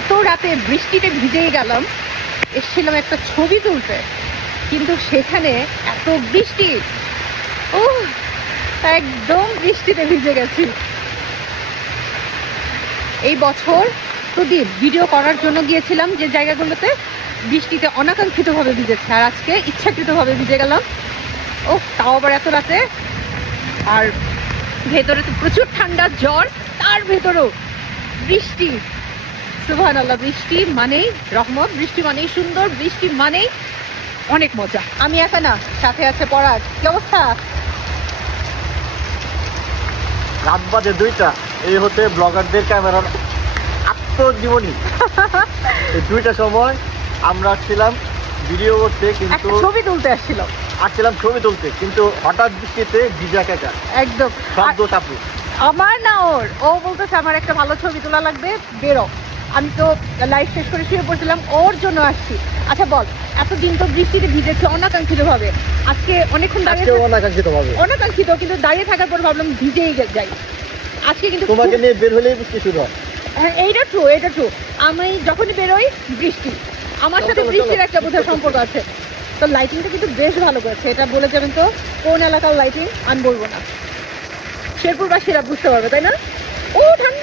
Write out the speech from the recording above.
এত রাতে বৃষ্টিতে ভিজেই গেলাম, এসেছিলাম একটা ছবি তুলতে, কিন্তু সেখানে এত বৃষ্টি, ও একদম বৃষ্টিতে ভিজে গেছি। এই বছর প্রদীপ ভিডিও করার জন্য গিয়েছিলাম যে জায়গাগুলোতে, বৃষ্টিতে অনাকাঙ্ক্ষিতভাবে ভিজেছে, আর আজকে ইচ্ছাকৃতভাবে ভিজে গেলাম। ও তাও আবার এত রাতে, আর ভেতরে তো প্রচুর ঠান্ডা, জ্বর, তার ভেতরেও বৃষ্টি। সুবহানাল্লাহ, বৃষ্টি মানেই রহমত, বৃষ্টি মানেই সুন্দর, বৃষ্টি মানেই অনেক মজা। আমি একা না, সাথে আছে পরাগ। কি অবস্থা? রাত বাজে 2টা, এই হতে ব্লগারদের ক্যামেরার আত্মজীবনী। এই 2টার সময় আমরা ছিলাম ভিডিও করতে, কিন্তু ছবি তুলতে আসছিলাম, কিন্তু হঠাৎ বৃষ্টিতে ভিজা কাকা একদম শব্দ চাপু। আমার না ওর, ও বলতেছে আমার একটা ভালো ছবি তোলা লাগবে, বেরো। আমি তো লাইভ শেষ করে শুয়ে পড়ছিলাম, ওর জন্য আসছি। আচ্ছা বল, এতদিন তো বৃষ্টিতে ভিজেছি অনাকাঙ্ক্ষিত ভাবে, আজকে অনেকক্ষণ দাঁড়িয়ে, অনাকাঙ্ক্ষিত কিন্তু দাঁড়িয়ে থাকার পর ভাবলাম ভিজেই যাই আজকে। কিন্তু তোমাকে নিয়ে বের হলেই বৃষ্টি শুরু হয়। হ্যাঁ, এইটা ট্রু। আমি যখনই বেরোই বৃষ্টি, আমার সাথে বৃষ্টির একটা বোধহয় সম্পর্ক আছে। তো লাইটিংটা কিন্তু বেশ ভালো করেছে, এটা বলে যাবেন তো কোন এলাকার লাইটিং আমি বলবো না, শেরপুরবাসীরা বুঝতে পারবে, তাই না? ও ঠান্ডা।